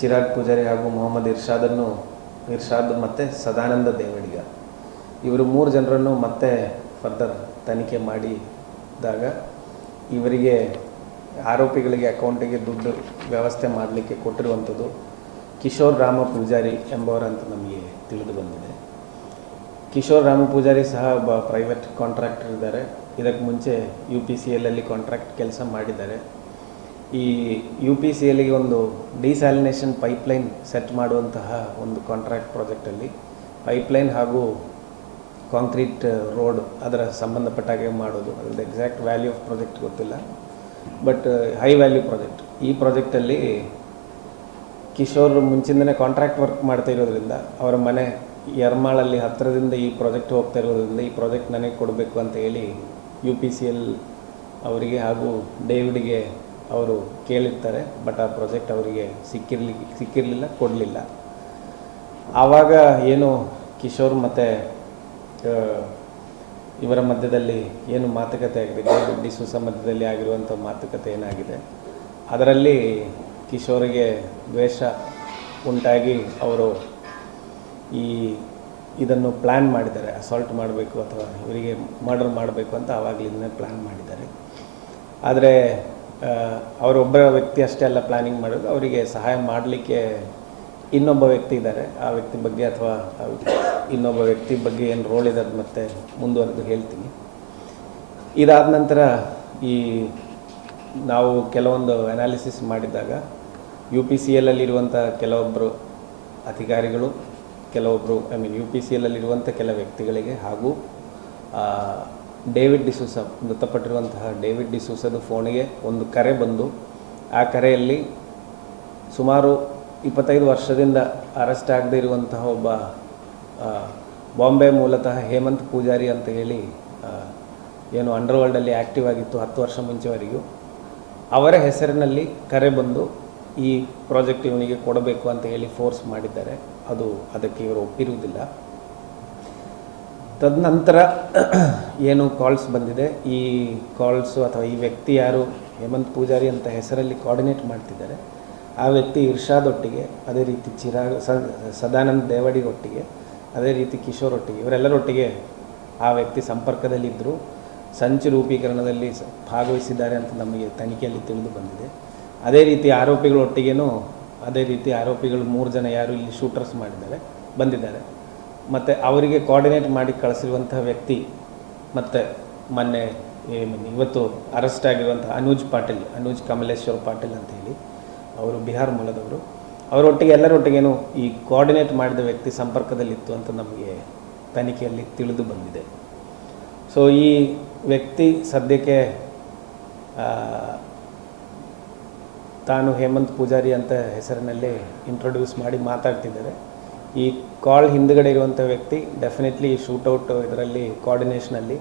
ಚಿರಾಗ್ ಪೂಜಾರಿ ಹಾಗೂ ಮೊಹಮ್ಮದ್ ಇರ್ಷಾದ್ ಮತ್ತು ಸದಾನಂದ ದೇವಡಿಗ ಇವರು 3 ಜನರನ್ನು ಮತ್ತೆ ಫರ್ದರ್ ತನಿಖೆ ಮಾಡಿದಾಗ ಇವರಿಗೆ ಆರೋಪಿಗಳಿಗೆ ಅಕೌಂಟಿಗೆ ದುಡ್ಡು ವ್ಯವಸ್ಥೆ ಮಾಡಲಿಕ್ಕೆ ಕೊಟ್ಟಿರುವಂಥದ್ದು ಕಿಶೋರ್ ರಾಮ ಪೂಜಾರಿ ಎಂಬವರಂತ ನಮಗೆ ತಿಳಿದು ಬಂದಿದೆ. ಕಿಶೋರ್ ರಾಮ ಪೂಜಾರಿ ಸಹ ಒಬ್ಬ ಪ್ರೈವೇಟ್ ಕಾಂಟ್ರಾಕ್ಟರ್ ಇದ್ದಾರೆ. ಇದಕ್ಕೆ ಮುಂಚೆ UPCLಲ್ಲಿ ಕಾಂಟ್ರಾಕ್ಟ್ ಕೆಲಸ ಮಾಡಿದ್ದಾರೆ. ಈ UPCLಗೆ ಒಂದು ಡಿಸ್ಯಾಲಿನೇಷನ್ ಪೈಪ್ಲೈನ್ ಸೆಟ್ ಮಾಡುವಂತಹ ಒಂದು ಕಾಂಟ್ರಾಕ್ಟ್ ಪ್ರಾಜೆಕ್ಟಲ್ಲಿ ಪೈಪ್ಲೈನ್ ಹಾಗೂ ಕಾಂಕ್ರೀಟ್ ರೋಡ್ ಅದರ ಸಂಬಂಧಪಟ್ಟಾಗೆ ಮಾಡೋದು. ಅದ್ರದ್ದು ಎಕ್ಸಾಕ್ಟ್ ವ್ಯಾಲ್ಯೂ ಆಫ್ ಪ್ರಾಜೆಕ್ಟ್ ಗೊತ್ತಿಲ್ಲ, ಬಟ್ ಹೈ ವ್ಯಾಲ್ಯೂ ಪ್ರಾಜೆಕ್ಟ್. ಈ ಪ್ರಾಜೆಕ್ಟಲ್ಲಿ ಕಿಶೋರ್ ಮುಂಚಿಂದನೇ ಕಾಂಟ್ರಾಕ್ಟ್ ವರ್ಕ್ ಮಾಡ್ತಾ ಇರೋದ್ರಿಂದ ಅವರ ಮನೆ ಯರ್ಮಾಳಲ್ಲಿ ಹತ್ತಿರದಿಂದ ಈ ಪ್ರಾಜೆಕ್ಟ್ ಹೋಗ್ತಾ ಇರೋದ್ರಿಂದ ಈ ಪ್ರಾಜೆಕ್ಟ್ ನನಗೆ ಕೊಡಬೇಕು ಅಂತ ಹೇಳಿ UPCL ಅವರಿಗೆ ಹಾಗೂ ಡೇವಿಡ್ಗೆ ಅವರು ಕೇಳಿರ್ತಾರೆ. ಬಟ್ ಆ ಪ್ರಾಜೆಕ್ಟ್ ಅವರಿಗೆ ಸಿಕ್ಕಿರಲಿಲ್ಲ, ಕೊಡಲಿಲ್ಲ. ಆವಾಗ ಏನು ಕಿಶೋರ್ ಮತ್ತು ಇವರ ಮಧ್ಯದಲ್ಲಿ ಏನು ಮಾತುಕತೆ ಆಗಿದೆ, ಡೇವಿಡ್ ಡಿಸೂಸ ಮಧ್ಯದಲ್ಲಿ ಆಗಿರುವಂಥ ಮಾತುಕತೆ ಏನಾಗಿದೆ, ಅದರಲ್ಲಿ ಕಿಶೋರಿಗೆ ದ್ವೇಷ ಉಂಟಾಗಿ ಅವರು ಇದನ್ನು ಪ್ಲ್ಯಾನ್ ಮಾಡಿದ್ದಾರೆ. ಅಸಾಲ್ಟ್ ಮಾಡಬೇಕು ಅಥವಾ ಇವರಿಗೆ ಮರ್ಡರ್ ಮಾಡಬೇಕು ಅಂತ ಆವಾಗಲಿಂದನೇ ಪ್ಲ್ಯಾನ್ ಮಾಡಿದ್ದಾರೆ. ಆದರೆ ಅವರೊಬ್ಬ ವ್ಯಕ್ತಿ ಅಷ್ಟೇ ಅಲ್ಲ ಪ್ಲ್ಯಾನಿಂಗ್ ಮಾಡೋದು, ಅವರಿಗೆ ಸಹಾಯ ಮಾಡಲಿಕ್ಕೆ ಇನ್ನೊಬ್ಬ ವ್ಯಕ್ತಿ ಇದ್ದಾರೆ. ಆ ವ್ಯಕ್ತಿ ಬಗ್ಗೆ ಅಥವಾ ಇನ್ನೊಬ್ಬ ವ್ಯಕ್ತಿ ಬಗ್ಗೆ ಏನು ರೋಲ್ ಇದೆ ಅದು ಮತ್ತೆ ಮುಂದುವರೆದು ಹೇಳ್ತೀನಿ. ಇದಾದ ನಂತರ ನಾವು ಕೆಲವೊಂದು ಅನಾಲಿಸಿಸ್ ಮಾಡಿದಾಗ UPCLಲ್ಲಿರುವಂಥ ಕೆಲವೊಬ್ಬರು ಅಧಿಕಾರಿಗಳು, ಕೆಲವೊಬ್ಬರು UPCLಲ್ಲಿರುವಂಥ ಕೆಲ ವ್ಯಕ್ತಿಗಳಿಗೆ ಹಾಗೂ ಡೇವಿಡ್ ಡಿಸೂಸ, ಮೃತಪಟ್ಟಿರುವಂತಹ ಡೇವಿಡ್ ಡಿಸೂಸದ ಫೋನಿಗೆ ಒಂದು ಕರೆ ಬಂದು, ಆ ಕರೆಯಲ್ಲಿ ಸುಮಾರು 25 ವರ್ಷದಿಂದ ಅರೆಸ್ಟ್ ಆಗದೇ ಇರುವಂತಹ ಒಬ್ಬ ಬಾಂಬೆ ಮೂಲತಃ ಹೇಮಂತ್ ಪೂಜಾರಿ ಅಂತ ಹೇಳಿ ಏನು ಅಂಡರ್ವರ್ಲ್ಡಲ್ಲಿ ಆ್ಯಕ್ಟಿವ್ ಆಗಿತ್ತು 10 ವರ್ಷ ಮುಂಚೆವರೆಗೂ, ಅವರ ಹೆಸರಿನಲ್ಲಿ ಕರೆ ಬಂದು ಈ ಪ್ರಾಜೆಕ್ಟ್ ಇವನಿಗೆ ಕೊಡಬೇಕು ಅಂತ ಹೇಳಿ ಫೋರ್ಸ್ ಮಾಡಿದ್ದಾರೆ. ಅದಕ್ಕೆ ಇವರು ಒಪ್ಪಿರುವುದಿಲ್ಲ. ತದನಂತರ ಏನು ಕಾಲ್ಸ್ ಬಂದಿದೆ, ಈ ಕಾಲ್ಸು ಅಥವಾ ಈ ವ್ಯಕ್ತಿ ಯಾರು ಹೇಮಂತ್ ಪೂಜಾರಿ ಅಂತ ಹೆಸರಲ್ಲಿ ಕೋಆರ್ಡಿನೇಟ್ ಮಾಡ್ತಿದ್ದಾರೆ, ಆ ವ್ಯಕ್ತಿ ಇರ್ಷಾದ್ ಒಟ್ಟಿಗೆ, ಅದೇ ರೀತಿ ಸದಾನಂದ ದೇವಡಿಗೊಟ್ಟಿಗೆ, ಅದೇ ರೀತಿ ಕಿಶೋರ್ ಒಟ್ಟಿಗೆ, ಇವರೆಲ್ಲರೊಟ್ಟಿಗೆ ಆ ವ್ಯಕ್ತಿ ಸಂಪರ್ಕದಲ್ಲಿದ್ದರು, ಸಂಚು ರೂಪೀಕರಣದಲ್ಲಿ ಭಾಗವಹಿಸಿದ್ದಾರೆ ಅಂತ ನಮಗೆ ತನಿಖೆಯಲ್ಲಿ ತಿಳಿದು ಬಂದಿದೆ. ಅದೇ ರೀತಿ ಆರೋಪಿಗಳೊಟ್ಟಿಗೇನು ಅದೇ ರೀತಿ ಆರೋಪಿಗಳು 3 ಜನ ಯಾರು ಇಲ್ಲಿ ಶೂಟರ್ಸ್ ಬಂದಿದ್ದಾರೆ. ಮತ್ತು ಅವರಿಗೆ ಕೋಆರ್ಡಿನೇಟ್ ಮಾಡಿ ಕಳಿಸಿರುವಂಥ ವ್ಯಕ್ತಿ ಮತ್ತು ಮೊನ್ನೆ ಇವತ್ತು ಅರೆಸ್ಟ್ ಆಗಿರುವಂಥ ಅನೂಜ್ ಕಮಲೇಶ್ವರ್ ಪಾಟೀಲ್ ಅಂತ ಹೇಳಿ, ಅವರು ಬಿಹಾರ್ ಮೂಲದವರು. ಅವರೊಟ್ಟಿಗೆ ಎಲ್ಲರೊಟ್ಟಿಗೇನು ಈ ಕೋಆರ್ಡಿನೇಟ್ ಮಾಡಿದ ವ್ಯಕ್ತಿ ಸಂಪರ್ಕದಲ್ಲಿತ್ತು ಅಂತ ನಮಗೆ ತನಿಖೆಯಲ್ಲಿ ತಿಳಿದು ಬಂದಿದೆ. ಸೊ ಈ ವ್ಯಕ್ತಿ ಸದ್ಯಕ್ಕೆ ತಾನು ಹೇಮಂತ್ ಪೂಜಾರಿ ಅಂತ ಹೆಸರಿನಲ್ಲೇ ಇಂಟ್ರೊಡ್ಯೂಸ್ ಮಾಡಿ ಮಾತಾಡ್ತಿದ್ದಾರೆ. ಈ ಕಾಲ್ ಹಿಂದುಗಡೆ ಇರುವಂಥ ವ್ಯಕ್ತಿ ಡೆಫಿನೆಟ್ಲಿ ಈ ಶೂಟೌಟ್ ಇದರಲ್ಲಿ ಕೋಆರ್ಡಿನೇಷನಲ್ಲಿ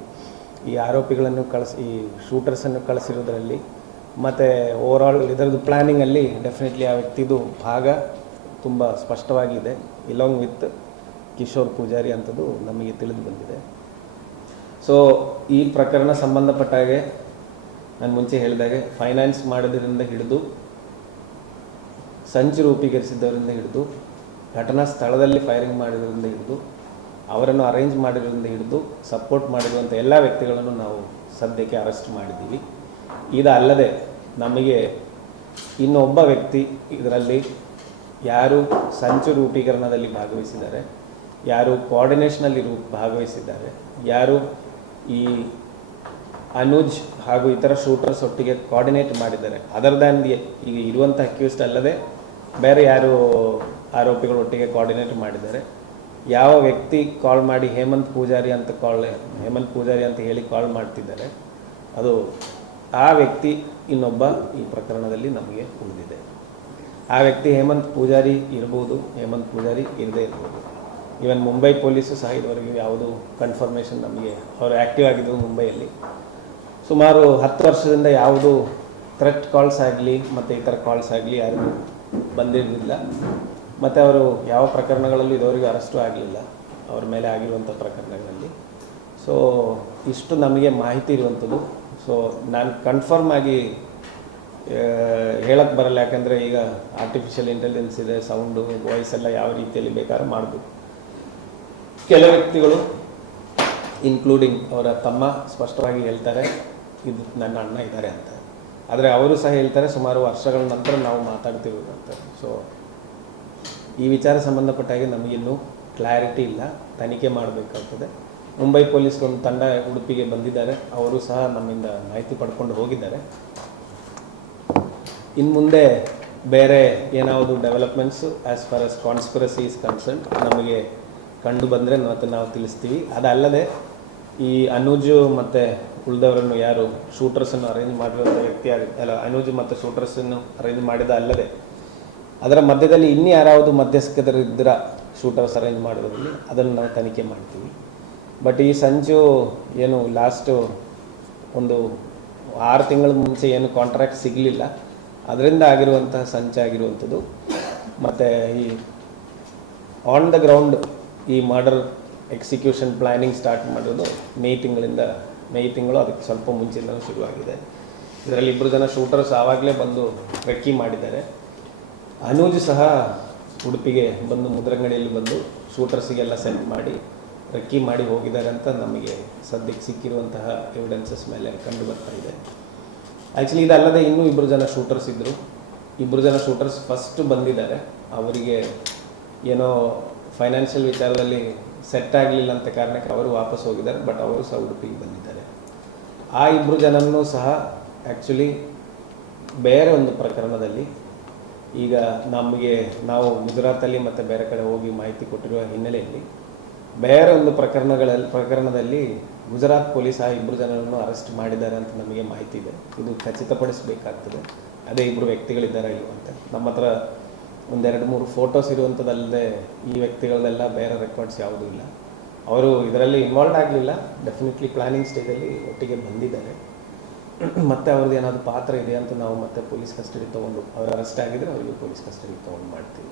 ಈ ಆರೋಪಿಗಳನ್ನು ಈ ಶೂಟರ್ಸನ್ನು ಕಳಿಸಿರೋದ್ರಲ್ಲಿ ಮತ್ತು ಓವರಾಲ್ ಇದರದ್ದು ಪ್ಲ್ಯಾನಿಂಗಲ್ಲಿ ಡೆಫಿನೆಟ್ಲಿ ಆ ವ್ಯಕ್ತಿದು ಭಾಗ ತುಂಬ ಸ್ಪಷ್ಟವಾಗಿದೆ, ಇಲಾಂಗ್ ವಿತ್ ಕಿಶೋರ್ ಪೂಜಾರಿ ಅಂಥದ್ದು ನಮಗೆ ತಿಳಿದು ಬಂದಿದೆ. ಸೊ ಈ ಪ್ರಕರಣ ಸಂಬಂಧಪಟ್ಟ ಹಾಗೆ ನಾನು ಮುಂಚೆ ಹೇಳಿದಾಗೆ ಫೈನಾನ್ಸ್ ಮಾಡೋದ್ರಿಂದ ಹಿಡಿದು, ಸಂಚು ರೂಪೀಕರಿಸಿದ್ದವರಿಂದ ಹಿಡಿದು, ಘಟನಾ ಸ್ಥಳದಲ್ಲಿ ಫೈರಿಂಗ್ ಮಾಡಿರೋದ್ರಿಂದ ಹಿಡಿದು, ಅವರನ್ನು ಅರೇಂಜ್ ಮಾಡಿರೋದ್ರಿಂದ ಹಿಡಿದು, ಸಪೋರ್ಟ್ ಮಾಡಿರುವಂಥ ಎಲ್ಲ ವ್ಯಕ್ತಿಗಳನ್ನು ನಾವು ಸದ್ಯಕ್ಕೆ ಅರೆಸ್ಟ್ ಮಾಡಿದ್ದೀವಿ. ಇದಲ್ಲದೆ ನಮಗೆ ಇನ್ನೊಬ್ಬ ವ್ಯಕ್ತಿ ಇದರಲ್ಲಿ ಯಾರು ಸಂಚು ರೂಪೀಕರಣದಲ್ಲಿ ಭಾಗವಹಿಸಿದ್ದಾರೆ, ಯಾರು ಕೋಆರ್ಡಿನೇಷನಲ್ಲಿ ಭಾಗವಹಿಸಿದ್ದಾರೆ, ಯಾರು ಈ ಅನೂಜ್ ಹಾಗೂ ಇತರ ಶೂಟರ್ಸ್ ಒಟ್ಟಿಗೆ ಕೋಆರ್ಡಿನೇಟ್ ಮಾಡಿದ್ದಾರೆ, ಅದರ್ ದ್ಯಾನ್ ಈಗ ಇರುವಂಥ ಅಕ್ಯೂಸ್ಡ್ ಅಲ್ಲದೆ ಬೇರೆ ಯಾರು ಆರೋಪಿಗಳೊಟ್ಟಿಗೆ ಕೋಆರ್ಡಿನೇಟ್ ಮಾಡಿದ್ದಾರೆ, ಯಾವ ವ್ಯಕ್ತಿ ಕಾಲ್ ಮಾಡಿ ಹೇಮಂತ್ ಪೂಜಾರಿ ಅಂತ ಹೇಳಿ ಕಾಲ್ ಮಾಡ್ತಿದ್ದಾರೆ, ಆ ವ್ಯಕ್ತಿ ಇನ್ನೊಬ್ಬ ಈ ಪ್ರಕರಣದಲ್ಲಿ ನಮಗೆ ಉಳಿದಿದೆ. ಆ ವ್ಯಕ್ತಿ ಹೇಮಂತ್ ಪೂಜಾರಿ ಇರ್ಬೋದು, ಹೇಮಂತ್ ಪೂಜಾರಿ ಇರದೇ ಇರ್ಬೋದು. ಈವನ್ ಮುಂಬೈ ಪೊಲೀಸು ಸಹ ಇದುವರೆಗೂ ಯಾವುದು ಕನ್ಫರ್ಮೇಷನ್ ನಮಗೆ, ಅವರು ಆ್ಯಕ್ಟಿವ್ ಆಗಿದ್ದು ಮುಂಬೈಯಲ್ಲಿ ಸುಮಾರು 10 ವರ್ಷದಿಂದ ಯಾವುದು ಥ್ರೆಟ್ ಕಾಲ್ಸ್ ಆಗಲಿ ಮತ್ತು ಇತರ ಕಾಲ್ಸ್ ಆಗಲಿ ಯಾರಿಗೂ ಬಂದಿರಲಿಲ್ಲ. ಮತ್ತು ಅವರು ಯಾವ ಪ್ರಕರಣಗಳಲ್ಲೂ ಇದುವರೆಗೂ ಅರೆಸ್ಟು ಆಗಲಿಲ್ಲ ಅವ್ರ ಮೇಲೆ ಆಗಿರುವಂಥ ಪ್ರಕರಣಗಳಲ್ಲಿ. ಸೊ ಇಷ್ಟು ನಮಗೆ ಮಾಹಿತಿ ಇರುವಂಥದ್ದು. ಸೊ ನಾನು ಕನ್ಫರ್ಮ್ ಆಗಿ ಹೇಳಕ್ಕೆ ಬರಲ್ಲ, ಯಾಕಂದರೆ ಈಗ ಆರ್ಟಿಫಿಷಿಯಲ್ ಇಂಟೆಲಿಜೆನ್ಸ್ ಇದೆ, ಸೌಂಡು ವಾಯ್ಸ್ ಎಲ್ಲ ಯಾವ ರೀತಿಯಲ್ಲಿ ಬೇಕಾದ್ರೆ ಮಾಡ್ಬೋದು. ಕೆಲ ವ್ಯಕ್ತಿಗಳು ಇನ್ಕ್ಲೂಡಿಂಗ್ ಅವರ ತಮ್ಮ ಸ್ಪಷ್ಟವಾಗಿ ಹೇಳ್ತಾರೆ ಇದು ನನ್ನ ಅಣ್ಣ ಇದ್ದಾರೆ ಅಂತ. ಆದರೆ ಅವರು ಸಹ ಹೇಳ್ತಾರೆ ಸುಮಾರು ವರ್ಷಗಳ ನಂತರ ನಾವು ಮಾತಾಡ್ತೀವಿ ಅಂತ. ಸೊ ಈ ವಿಚಾರ ಸಂಬಂಧಪಟ್ಟಾಗೆ ನಮಗಿನ್ನೂ ಕ್ಲಾರಿಟಿ ಇಲ್ಲ, ತನಿಖೆ ಮಾಡಬೇಕಾಗ್ತದೆ. ಮುಂಬೈ ಪೊಲೀಸ್ ಒಂದು ತಂಡ ಉಡುಪಿಗೆ ಬಂದಿದ್ದಾರೆ, ಅವರು ಸಹ ನಮ್ಮಿಂದ ಮಾಹಿತಿ ಪಡ್ಕೊಂಡು ಹೋಗಿದ್ದಾರೆ. ಇನ್ನು ಮುಂದೆ ಬೇರೆ ಏನಾವುದು developments as far as conspiracy is concern ನಮಗೆ ಕಂಡು ಬಂದರೆ ಮತ್ತೆ ನಾವು ತಿಳಿಸ್ತೀವಿ. ಅದಲ್ಲದೆ ಈ ಅನುಜು ಮತ್ತು ಉಳಿದವರನ್ನು ಯಾರು ಶೂಟರ್ಸನ್ನು ಅರೇಂಜ್ ಮಾಡಿರುವಂಥ ವ್ಯಕ್ತಿ ಅಲ್ಲ, ಅನುಜು ಮತ್ತು ಶೂಟರ್ಸನ್ನು ಅರೇಂಜ್ ಮಾಡಿದ ಅಲ್ಲದೆ ಅದರ ಮಧ್ಯದಲ್ಲಿ ಇನ್ನೂ ಯಾರಾವುದು ಮಧ್ಯಸ್ಥರಿದ್ದರ ಶೂಟರ್ಸ್ ಅರೇಂಜ್ ಮಾಡೋದ್ರಲ್ಲಿ ಅದನ್ನು ನಾವು ತನಿಖೆ ಮಾಡ್ತೀವಿ. ಬಟ್ ಈ ಸಂಚು ಏನು ಲಾಸ್ಟು ಒಂದು 6 ತಿಂಗಳ ಮುಂಚೆ ಏನು ಕಾಂಟ್ರಾಕ್ಟ್ ಸಿಗಲಿಲ್ಲ, ಅದರಿಂದ ಆಗಿರುವಂತಹ ಸಂಚಾಗಿರುವಂಥದ್ದು. ಮತ್ತು ಈ ಆನ್ ದ ಗ್ರೌಂಡ್ ಈ ಮರ್ಡರ್ ಎಕ್ಸಿಕ್ಯೂಷನ್ ಪ್ಲ್ಯಾನಿಂಗ್ ಸ್ಟಾರ್ಟ್ ಮಾಡೋದು ಮೇ ತಿಂಗಳು ಅದಕ್ಕೆ ಸ್ವಲ್ಪ ಮುಂಚೆಯಿಂದಲೂ ಶುರುವಾಗಿದೆ. ಇದರಲ್ಲಿ 2 ಜನ ಶೂಟರ್ಸ್ ಆವಾಗಲೇ ಬಂದು ರೆಕ್ಕಿ ಮಾಡಿದ್ದಾರೆ. ಅನೂಜ್ ಸಹ ಉಡುಪಿಗೆ ಬಂದು ಮುದ್ರಂಗಡಿಯಲ್ಲಿ ಬಂದು ಶೂಟರ್ಸಿಗೆಲ್ಲ ಸೆಂಡ್ ಮಾಡಿ ರೆಕ್ಕಿ ಮಾಡಿ ಹೋಗಿದ್ದಾರೆ ಅಂತ ನಮಗೆ ಸದ್ಯಕ್ಕೆ ಸಿಕ್ಕಿರುವಂತಹ ಎವಿಡೆನ್ಸಸ್ ಮೇಲೆ ಕಂಡು ಬರ್ತಾ ಇದೆ. ಆ್ಯಕ್ಚುಲಿ ಇದಲ್ಲದೆ ಇನ್ನೂ 2 ಜನ ಶೂಟರ್ಸ್ ಇದ್ದರು. 2 ಜನ ಶೂಟರ್ಸ್ ಫಸ್ಟ್ ಬಂದಿದ್ದಾರೆ. ಅವರಿಗೆ ಏನೋ ಫೈನಾನ್ಷಿಯಲ್ ವಿಚಾರದಲ್ಲಿ ಸೆಟ್ ಆಗಲಿಲ್ಲ ಅಂತ ಕಾರಣಕ್ಕೆ ಅವರು ವಾಪಸ್ ಹೋಗಿದ್ದಾರೆ. ಬಟ್ ಅವರು ಸಹ ಉಡುಪಿಗೆ ಬಂದಿದ್ದಾರೆ. ಆ 2 ಜನನೂ ಸಹ ಆ್ಯಕ್ಚುಲಿ ಬೇರೆ ಒಂದು ಪ್ರಕರಣದಲ್ಲಿ ಈಗ ನಾವು ಗುಜರಾತಲ್ಲಿ ಮತ್ತು ಬೇರೆ ಕಡೆ ಹೋಗಿ ಮಾಹಿತಿ ಕೊಟ್ಟಿರುವ ಹಿನ್ನೆಲೆಯಲ್ಲಿ ಬೇರೆ ಒಂದು ಪ್ರಕರಣದಲ್ಲಿ ಗುಜರಾತ್ ಪೊಲೀಸ್ ಆ 2 ಜನರನ್ನು ಅರೆಸ್ಟ್ ಮಾಡಿದ್ದಾರೆ ಅಂತ ನಮಗೆ ಮಾಹಿತಿ ಇದೆ. ಇದು ಖಚಿತಪಡಿಸಬೇಕಾಗ್ತದೆ, ಅದೇ 2 ವ್ಯಕ್ತಿಗಳಿದ್ದಾರೆ ಇಲ್ವ ಅಂತ. ನಮ್ಮ ಹತ್ರ 1-2-3 ಫೋಟೋಸ್ ಇರುವಂಥದ್ದಲ್ಲದೆ ಈ ವ್ಯಕ್ತಿಗಳನ್ನೆಲ್ಲ ಬೇರೆ ರೆಕಾರ್ಡ್ಸ್ ಯಾವುದೂ ಇಲ್ಲ. ಅವರು ಇದರಲ್ಲಿ ಇನ್ವಾಲ್ವ್ ಆಗಲಿಲ್ಲ, ಡೆಫಿನೆಟ್ಲಿ ಪ್ಲಾನಿಂಗ್ ಸ್ಟೇಜಲ್ಲಿ ಒಟ್ಟಿಗೆ ಬಂದಿದ್ದಾರೆ. ಮತ್ತು ಅವ್ರದ್ದು ಏನಾದರೂ ಪಾತ್ರ ಇದೆ ಅಂತ ನಾವು ಮತ್ತೆ ಪೊಲೀಸ್ ಕಸ್ಟಡಿ ತೊಗೊಂಡು, ಅವರು ಅರೆಸ್ಟ್ ಆಗಿದ್ದರೆ ಅವರಿಗೆ ಪೊಲೀಸ್ ಕಸ್ಟಡಿ ತೊಗೊಂಡು ಮಾಡ್ತೀವಿ.